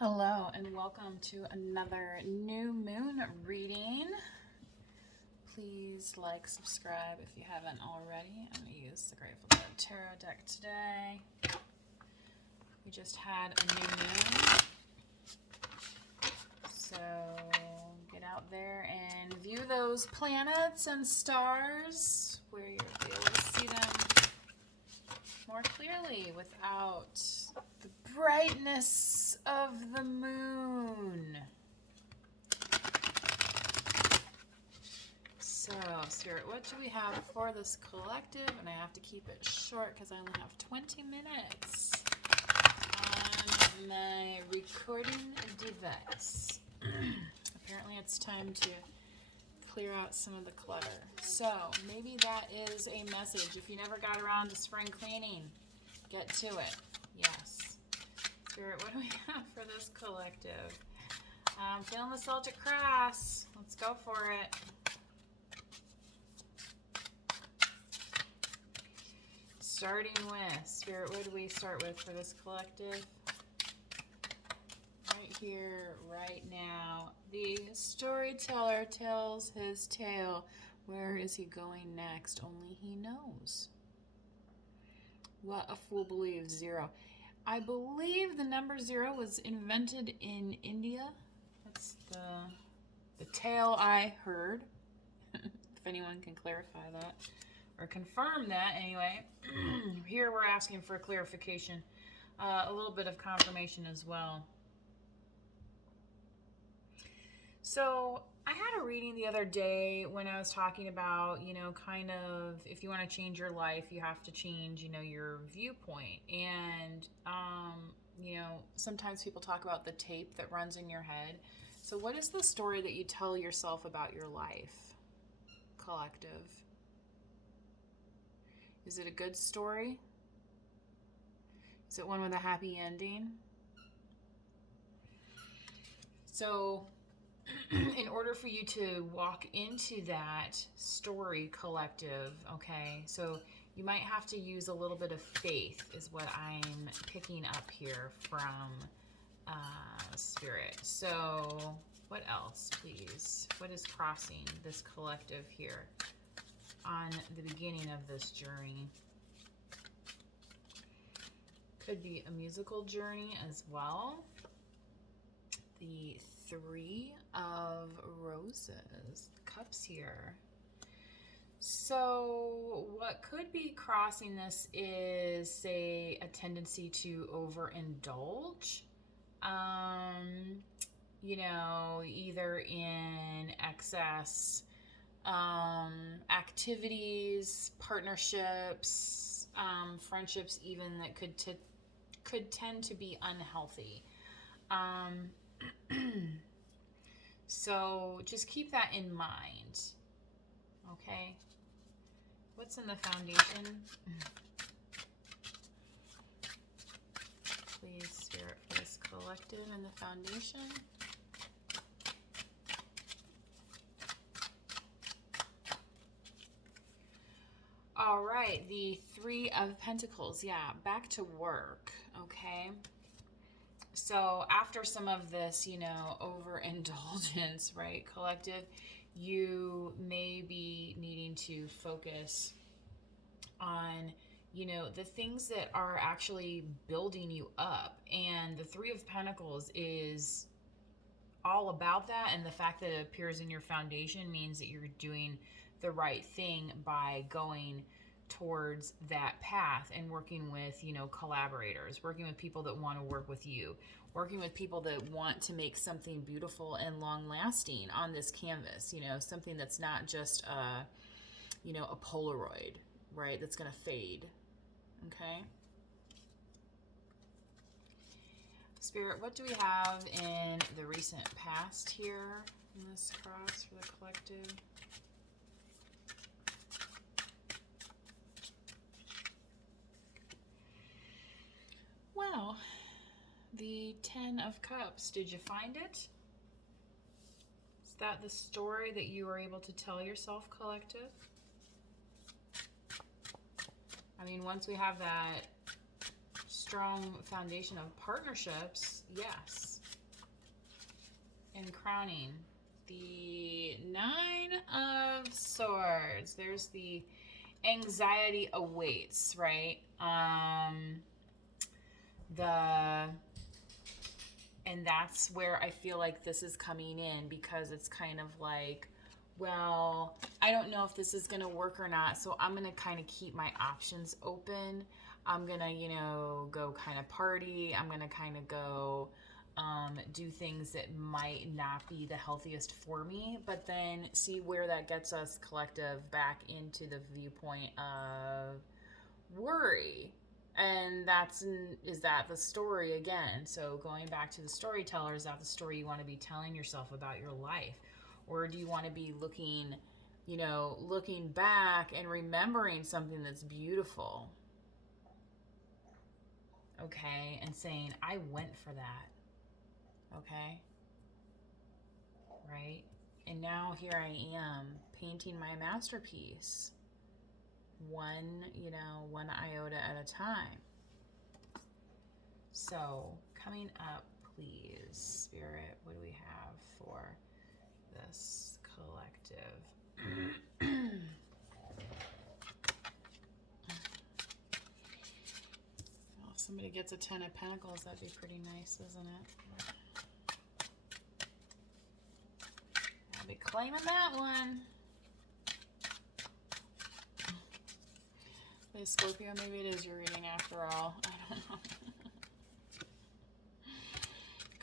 Hello and welcome to another new moon reading. Please like, subscribe if you haven't already. I'm going to use the Grateful Dead Tarot deck today. We just had a new moon. So get out there and view those planets and stars where you'll be able to see them more clearly without the brightness of the moon. So, Spirit, what do we have for this collective? And I have to keep it short because I only have 20 minutes on my recording device. Apparently it's time to clear out some of the clutter. So maybe that is a message. If you never got around to spring cleaning, get to it. Yes. Spirit, what do we have for this collective? I'm feeling the Celtic Cross. Let's go for it. Starting with, Spirit, what do we start with for this collective? Right here, right now. The storyteller tells his tale. Where is he going next? Only he knows. What a fool believes. 0. I believe the number 0 was invented in India. That's the tale I heard. If anyone can clarify that or confirm that, anyway. Here we're asking for clarification, a little bit of confirmation as well. So I had a reading the other day when I was talking about, kind of if you want to change your life, you have to change, your viewpoint. And, sometimes people talk about the tape that runs in your head. So what is the story that you tell yourself about your life, collective? Is it a good story? Is it one with a happy ending? So in order for you to walk into that story, collective, okay, so you might have to use a little bit of faith is what I'm picking up here from Spirit. So what else, please? What is crossing this collective here on the beginning of this journey? Could be a musical journey as well. The 3 of Roses, cups here. So what could be crossing this is, say, a tendency to overindulge, either in excess activities, partnerships, friendships even that could tend to be unhealthy. So just keep that in mind, okay? What's in the foundation? Please, Spirit, for this collective in the foundation. All right, the 3 of Pentacles. Yeah, back to work, okay? So after some of this, overindulgence, right, collective, you may be needing to focus on, the things that are actually building you up. And the 3 of Pentacles is all about that. And the fact that it appears in your foundation means that you're doing the right thing by going towards that path and working with, collaborators, working with people that want to work with you, working with people that want to make something beautiful and long lasting on this canvas, something that's not just a Polaroid, right? That's going to fade. Okay. Spirit, what do we have in the recent past here in this cross for the collective? Well, the 10 of Cups. Did you find it? Is that the story that you were able to tell yourself, collective? I mean, once we have that strong foundation of partnerships, yes. And crowning, the Nine of Swords. There's the anxiety awaits, right? And that's where I feel like this is coming in, because it's kind of like, well, I don't know if this is going to work or not, so I'm going to kind of keep my options open. I'm going to, you know, go kind of party. I'm going to kind of go do things that might not be the healthiest for me, but then see where that gets us, collective, back into the viewpoint of worry. And is that the story again? So going back to the storyteller, is that the story you want to be telling yourself about your life? Or do you want to be looking back and remembering something that's beautiful? Okay, and saying, I went for that. Okay? Right? And now here I am painting my masterpiece. One iota at a time. So, coming up, please, Spirit, what do we have for this collective? Well, if somebody gets a 10 of Pentacles, that'd be pretty nice, isn't it? I'll be claiming that one. Scorpio, maybe it is your reading after all. I don't know.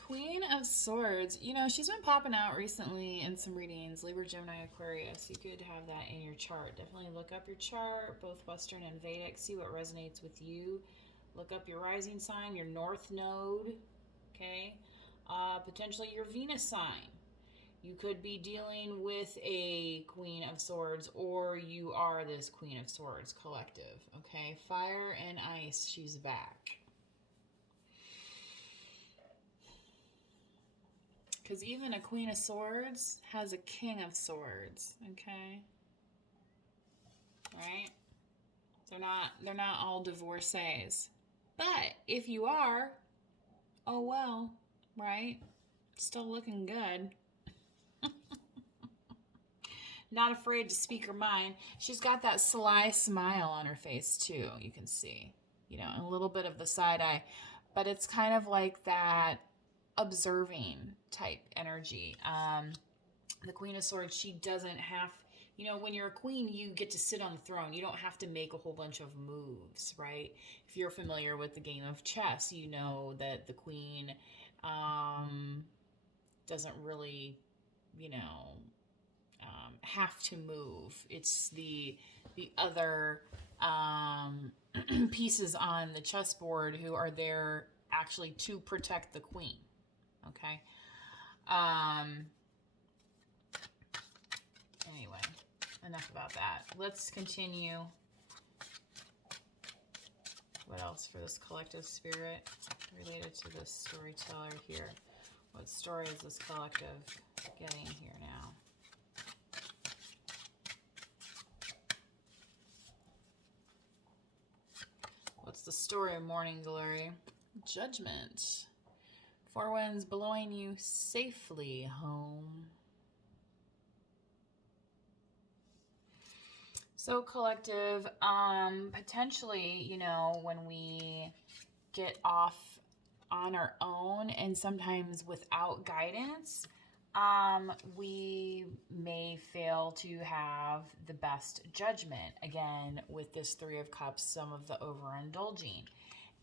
Queen of Swords. You know, she's been popping out recently in some readings. Libra, Gemini, Aquarius. You could have that in your chart. Definitely look up your chart, both Western and Vedic. See what resonates with you. Look up your rising sign, your North Node. Okay? Potentially your Venus sign. You could be dealing with a Queen of Swords, or you are this Queen of Swords collective, okay? Fire and ice, she's back. Because even a Queen of Swords has a King of Swords, okay? Right? They're not all divorcees. But if you are, oh well, right? Still looking good. Not afraid to speak her mind. She's got that sly smile on her face too, you can see. You know, and a little bit of the side eye. But it's kind of like that observing type energy. The Queen of Swords, she doesn't have, you know, when you're a queen, you get to sit on the throne. You don't have to make a whole bunch of moves, right? If you're familiar with the game of chess, you know that the queen doesn't really, you know, have to move. It's the other pieces on the chessboard who are there actually to protect the queen. Okay. Anyway, enough about that. Let's continue. What else for this collective spirit related to this storyteller here? What story is this collective getting here now? What's the story of Morning Glory? Judgment. Four winds blowing you safely home. So collective, potentially, you know, when we get off on our own and sometimes without guidance, we may fail to have the best judgment. Again, with this Three of Cups, some of the overindulging.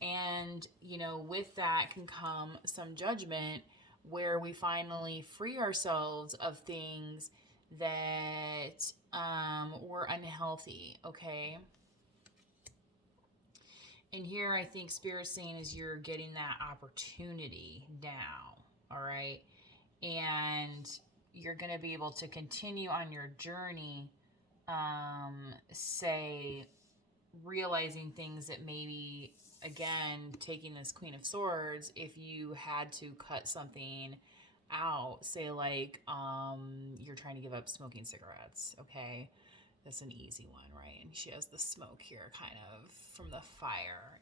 And, you know, with that can come some judgment where we finally free ourselves of things that were unhealthy, okay? And here I think Spirit's saying is you're getting that opportunity now, all right? And you're going to be able to continue on your journey, say, realizing things that maybe, again, taking this Queen of Swords, if you had to cut something out, say like you're trying to give up smoking cigarettes, okay? That's an easy one, right? And she has the smoke here kind of from the fire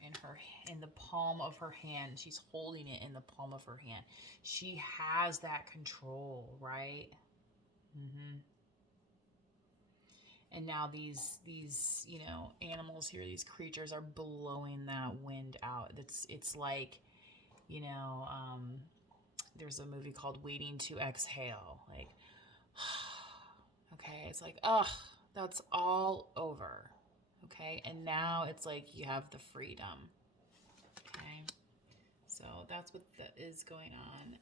in the palm of her hand. She's holding it in the palm of her hand. She has that control, right? And now these animals here, these creatures are blowing that wind out. It's like, there's a movie called Waiting to Exhale. Like, okay, it's like, that's all over. Okay, and now it's like you have the freedom. Okay, so that's what is going on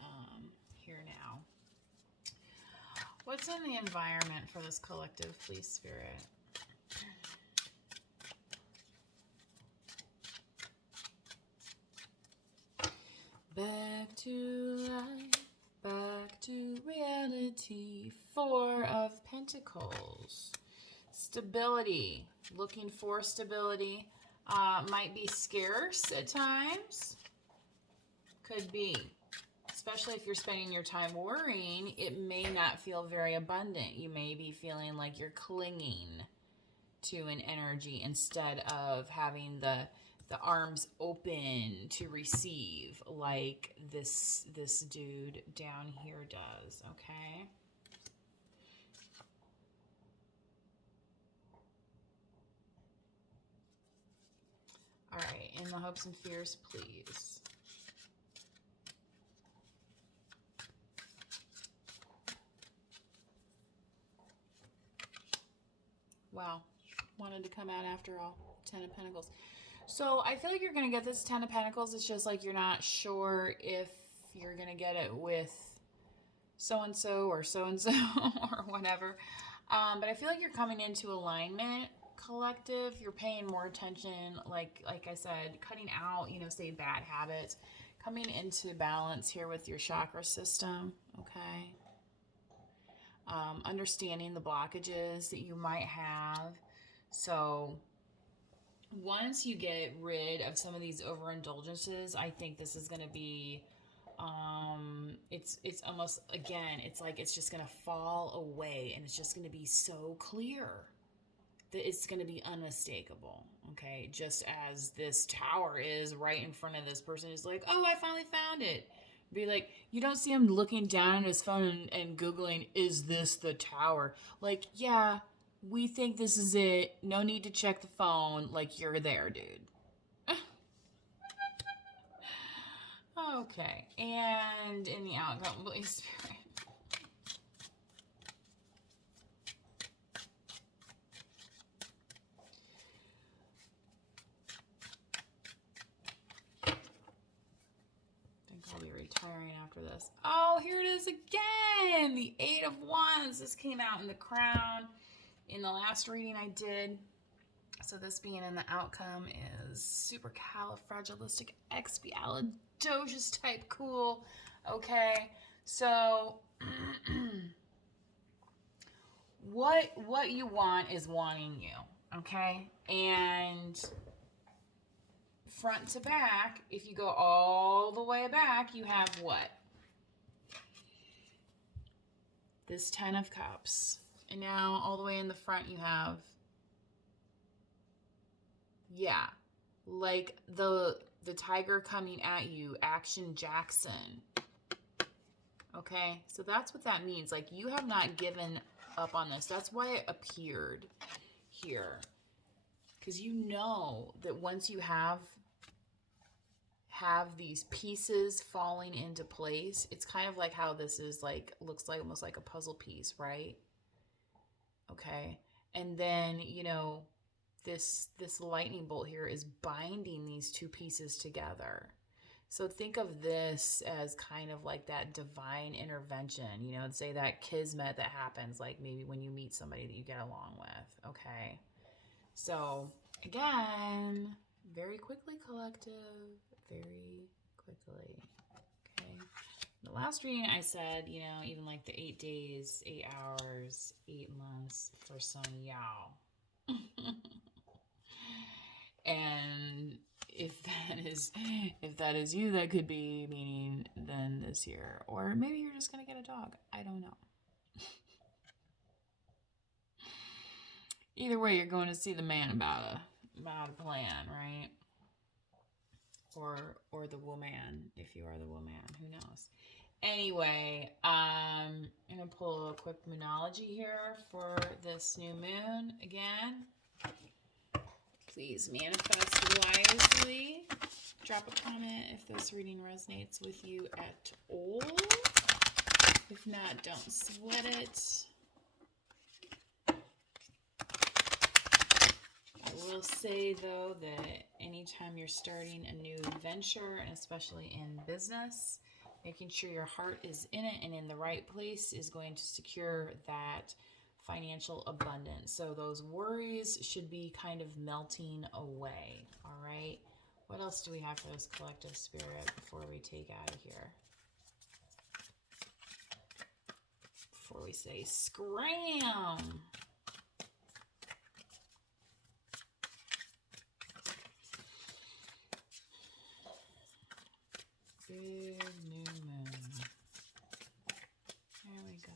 here now. What's in the environment for this collective, please, Spirit? Back to life, back to reality. Four of Pentacles. Stability. Looking for stability. Might be scarce at times. Could be. Especially if you're spending your time worrying, it may not feel very abundant. You may be feeling like you're clinging to an energy instead of having the arms open to receive like this dude down here does, okay? All right, in the hopes and fears, please. Wow, wanted to come out after all. 10 of Pentacles. So I feel like you're going to get this 10 of Pentacles. It's just like you're not sure if you're going to get it with so-and-so or so-and-so or whatever. But I feel like you're coming into alignment, collective. You're paying more attention, like I said, cutting out, say bad habits, coming into balance here with your chakra system, okay? Understanding the blockages that you might have. So once you get rid of some of these overindulgences, I think this is going to be, it's almost, again, it's like it's just going to fall away and it's just going to be so clear that it's going to be unmistakable, okay? Just as this tower is right in front of this person who's like, oh, I finally found it. Be like, you don't see him looking down at his phone and Googling, is this the tower? Like, yeah, we think this is it. No need to check the phone. Like, you're there, dude. Okay. And in the outcome, please, Spirit. I'll be retiring after this. Oh, here it is again. The 8 of Wands. This came out in the Crown in the last reading I did. So this being in the outcome is supercalifragilisticexpialidocious type cool. Okay. So what you want is wanting you. Okay. And front to back, if you go all the way back, you have what? This 10 of Cups. And now all the way in the front you have, yeah, like the tiger coming at you, Action Jackson. Okay, so that's what that means. Like, you have not given up on this. That's why it appeared here. Because you know that once you have these pieces falling into place, it's kind of like how this is like, looks like almost like a puzzle piece, right? Okay. And then, this lightning bolt here is binding these two pieces together. So think of this as kind of like that divine intervention, say that kismet that happens, like maybe when you meet somebody that you get along with. Okay. So again, very quickly, collective, very quickly. Okay. The last reading I said, even like the 8 days, 8 hours, 8 months for Sun Yao. And if that is you, that could be meaning then this year. Or maybe you're just going to get a dog. I don't know. Either way, you're going to see the man about a plan, right? Or the woman, if you are the woman, who knows? Anyway, I'm gonna pull a quick moonology here for this new moon again. Please manifest wisely. Drop a comment if this reading resonates with you at all. If not, don't sweat it. I will say, though, that anytime you're starting a new venture, and especially in business, making sure your heart is in it and in the right place is going to secure that financial abundance. So those worries should be kind of melting away, all right? What else do we have for this collective spirit before we take out of here? Before we say scram! Big new moon. There we go.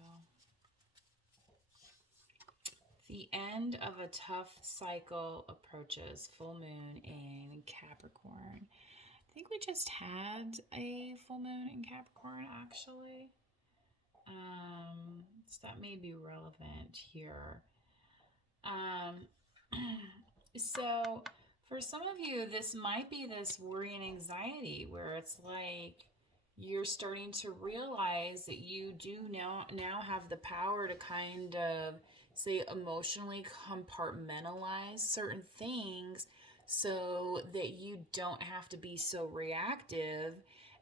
The end of a tough cycle approaches. Full moon in Capricorn. I think we just had a full moon in Capricorn, actually. So that may be relevant here. So for some of you, this might be this worry and anxiety where it's like you're starting to realize that you do now have the power to kind of, say, emotionally compartmentalize certain things so that you don't have to be so reactive.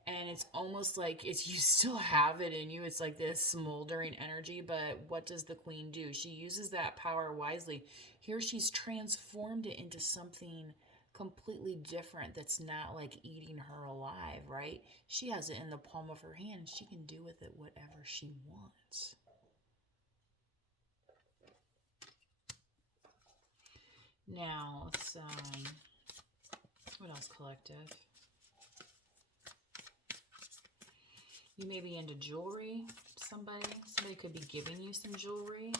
And it's almost like you still have it in you. It's like this smoldering energy, but what does the queen do? She uses that power wisely. Here she's transformed it into something completely different that's not like eating her alive, right? She has it in the palm of her hand. She can do with it whatever she wants. Now, let's, what else, collective? You may be into jewelry. Somebody could be giving you some jewelry.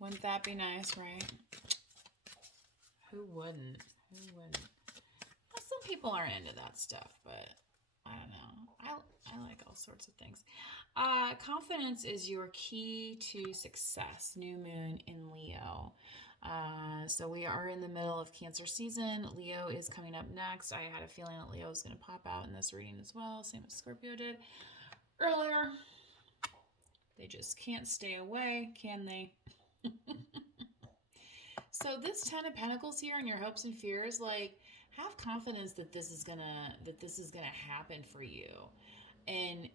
Wouldn't that be nice, right? Who wouldn't? Who wouldn't? Well, some people aren't into that stuff, but I don't know. I like all sorts of things. Confidence is your key to success. New moon in Leo. So we are in the middle of Cancer season. Leo is coming up next. I had a feeling that Leo was going to pop out in this reading as well, same as Scorpio did earlier. They just can't stay away, can they? So this 10 of Pentacles here and your hopes and fears, like, have confidence that this is gonna happen for you, and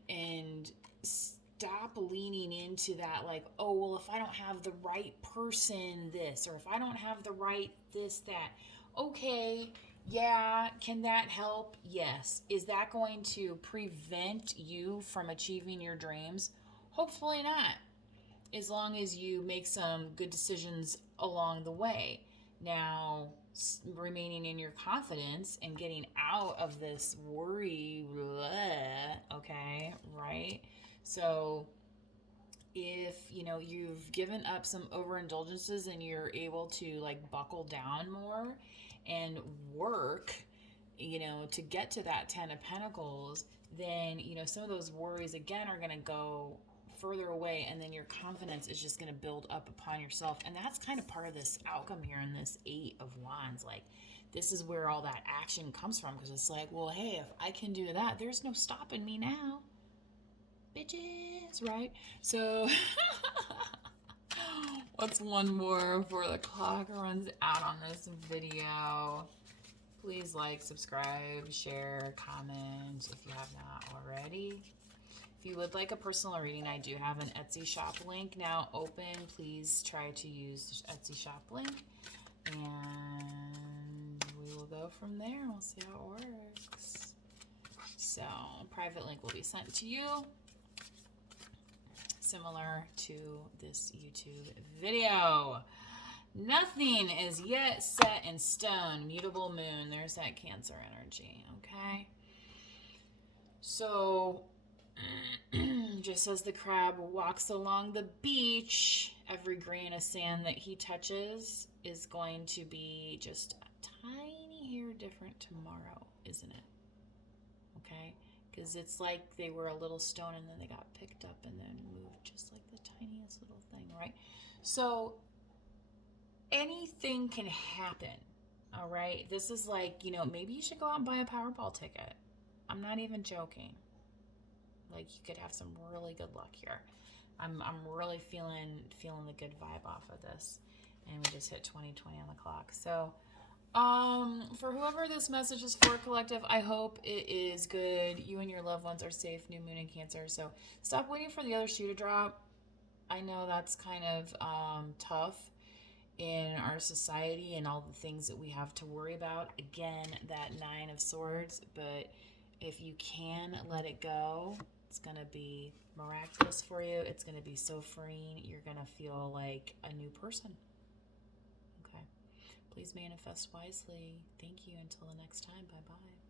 stop leaning into that, like, oh, well, if I don't have the right person, this, or if I don't have the right this, that. Okay, yeah, can that help? Yes. Is that going to prevent you from achieving your dreams? Hopefully not, as long as you make some good decisions along the way. Now, remaining in your confidence and getting out of this worry, okay, right? So if you've given up some overindulgences and you're able to like buckle down more and work to get to that 10 of Pentacles, then some of those worries again are going to go further away, and then your confidence is just going to build up upon yourself. And that's kind of part of this outcome here in this 8 of Wands. Like, this is where all that action comes from, because it's like, well, hey, if I can do that, there's no stopping me now, bitches, right? So what's one more before the clock runs out on this video? Please like, subscribe, share, comment if you have not already. If you would like a personal reading, I do have an Etsy shop link now open. Please try to use the Etsy shop link, and we will go from there. We'll see how it works. So, a private link will be sent to you, similar to this YouTube video. Nothing is yet set in stone. Mutable moon. There's that Cancer energy, okay? So, just as the crab walks along the beach, every grain of sand that he touches is going to be just a tiny hair different tomorrow, isn't it? Okay? Because it's like they were a little stone and then they got picked up and then moved just like the tiniest little thing, right? So anything can happen, all right? This is like, maybe you should go out and buy a Powerball ticket. I'm not even joking. Like, you could have some really good luck here. I'm really feeling the good vibe off of this. And we just hit 2020 on the clock. So, for whoever this message is for, collective, I hope it is good. You and your loved ones are safe. New moon in Cancer. So stop waiting for the other shoe to drop. I know that's kind of tough in our society and all the things that we have to worry about. Again, that 9 of Swords. But if you can let it go, it's going to be miraculous for you. It's going to be so freeing. You're going to feel like a new person. Okay. Please manifest wisely. Thank you. Until the next time. Bye-bye.